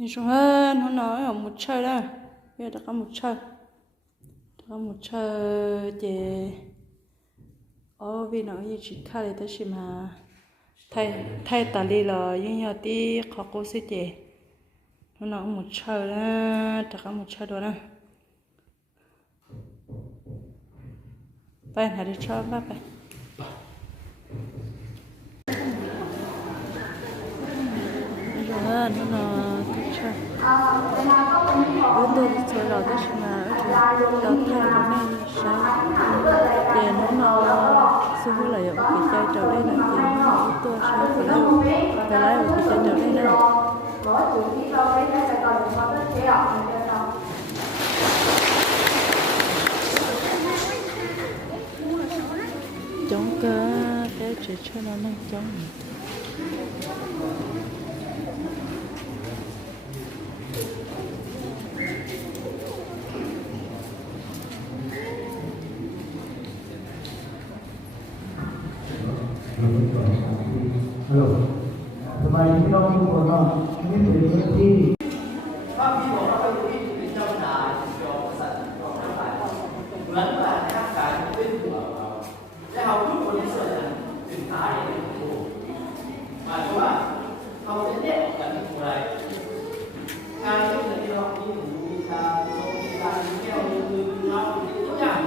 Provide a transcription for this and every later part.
你说nó nói ở một chơi đó bây giờ có một chơi thì vì nó như chỉ khai để tới mà thay tali đi là những nhà tí khó cố sẽ chị nó nói một chơi đó chắc có một chơi đó nè vậy hãy đi chơi bác vậy nó nói chơi bữa tôi chơi rồi đó mà đầu thay nó nên sáng tiền nó xin hứa là cái chơi trò đây là tiền nó tôi sáng phải lấy cái chơi trò đây nè chống cái chuyện chơi nó năng chốngทำไมพี่น้องทุกคนว่าไม่เป็นพื้นที่ถ้าพี่บอกว่าเป็นที่เป็นเจ้านายยอมสั่นยอมทั้งหลายเหมือนว่าร่างกายมันเป็นตัวเราและเราทุกคนที่เสื่อมถึงตายเป็นผู้หมายความว่าเราจะแยกออกจากเป็นอะไรการที่เรามีหูมีตามีลมมีตามีแก้วมีมือมีเท้ามีทุกอย่าง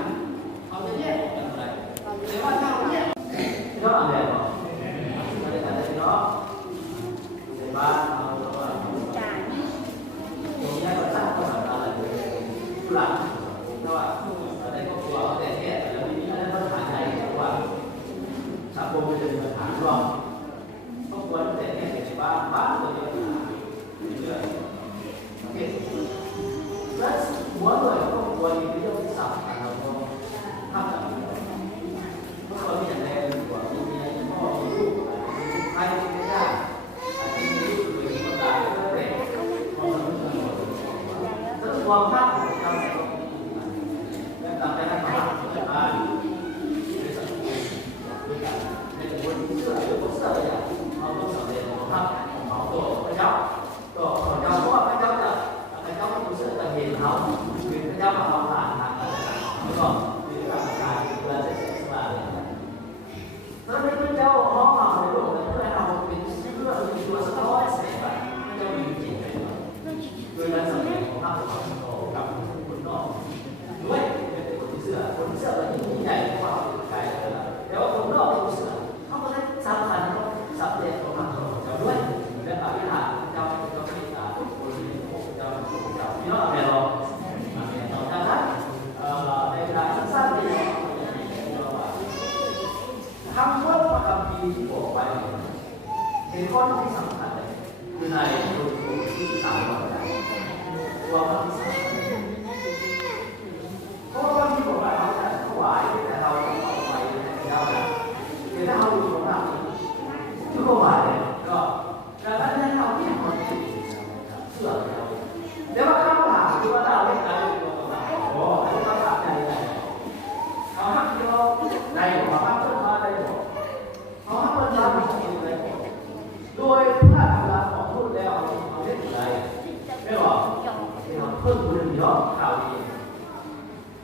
เราจะแยกออกจากอะไรแต่ว่าถ้าเราแยกเราอะไรหรอบ้านเราว่าจ่ายตรงนี้เราสร้างก็ทำอะไรผู้หลักเพราะว่าเราได้ครอบครัวแต่แค่เราไม่มีอะไรต้องหาใจเพราะว่าสังคมมันจะมีปัญหาร่วมครอบครัวแต่แค่ในบ้านเราจะมีปัญหาเรื่อยโอเคแล้วหัวเลยครอบครัวนี่เป็นเรื่องที่สำคัญเราต้องทำแบบนี้เพราะเราไม่อยากแรงกว่ามีเมียมีพ่อมีลูกใครไม่ได้ความภาคของเราในโลกนี้และหลังจากนั้นมาในบ้านในสังคมด้วยกันในจำนวนที่เชื่อหรือไม่เชื่ออย่างเราต้องสำเร็จของภาคของเราตัวพระเจ้าตัวของเราเพราะว่าพระเจ้าไม่เชื่อแต่เห็นเขาคือพระเจ้ามาเอาผ่านทางการแล้วก็มีการการเวลาจะเสร็จสบายแล้วในพระเจ้าห้องเราในโลกนี้เพื่อเราเป็นเพื่อเป็นตัวสะท้อนแสงพระเจ้ามีจริงไหมโดยการสำเร็จของภาคของเรากับคนนอกด้วยเป็นคนที่เชื่อแบบยิ่งใหญ่กว่าใครแต่ว่าคนนอกไม่เชื่อเขาก็ได้สำคัญเขาสำเร็จของภาคของเราด้วยและอภิธานเจ้าไม่ตาทุกคนที่เป็นพวกเจ้าพี่น้องแม่เราดังนั้นในเวลาสั้นๆนี้คำว่าพระคัมภีร์ที่บอกไว้เป็นข้อที่สำคัญเลยคือในบทที่3ว่ามันสำคัญเพราะว่าที่บอกว่าเราจะถวายแต่เราต้องเอาไปในเราเนี่ยคือถ้าเราดูของเราทุกถวายก็ดังนั้นในเราที่คนเชื่อเราเดี๋ยวว่าข้าวหลามที่ว่าเราเล่นใจตัวต่างๆโอ้อันนี้ข้าวหลามใจไหนเขาห้ามเดียวในหัวห้ามต้นไม้ในหัวเขาห้ามต้นไม้ในหัวในหัวโดยถ้าเราของพูดแล้วเราเล่นใจไม่หรอกเพิ่มคุณยอดข่าวดี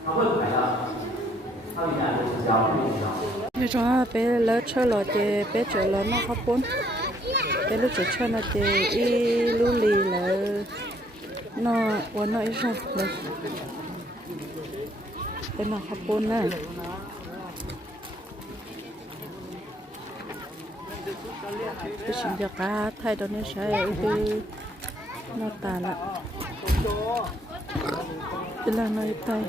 เขาเพิ่มไปแล้วเขาอีกอย่างหนึ่งยาวไม่ยาวนี่ช่วงไปแล้วchơi rồi thì bé chơi rồi nó không bốn bé lúc chơi nó thì lú lì là nó quên nó ít rồi bé nó không bốn nè cái chuyện giờ cả thay đó nó sẽ đi nó tàn lại đây là nơi tay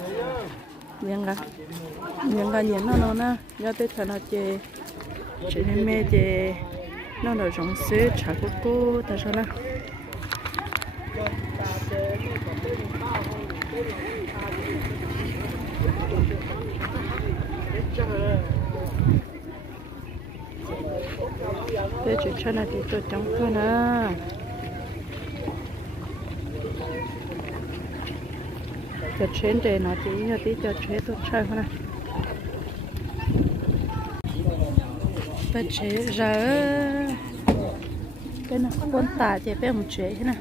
miếng gà nhện nó nè do tới thời nó chơi nên mẹ chơi nó là giống sữa chả cô tại sao nè để chuyện cho nó thì tôi chống cơ nè cho chuyến để nó chỉ là tí cho chuyến tôi chơi thôi nè bé chế giờ cái nào con tả chỉ bé một chế thế nào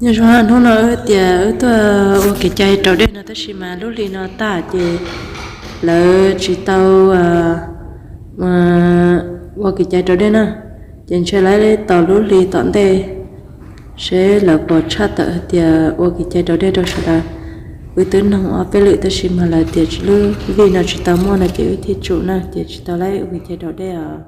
nhưng mà nó nói thì ở tôi cái chạy trâu đây nó tới xí mà lúc đi nó ta chỉ lỡ chỉ tàu mà qua cái chạy trâu đây nè chẳng chơi lấy tàu lúc đi tận đây sẽ là bỏ chát tới thì qua cái chạy trâu đây đâu sẽ là với tới nông ở bên lưỡi tới xí mà là thì chỉ lúc vì nó chỉ tàu mua là chỉ thì chủ nè thì chỉ tàu lấy cái chạy trâu đây à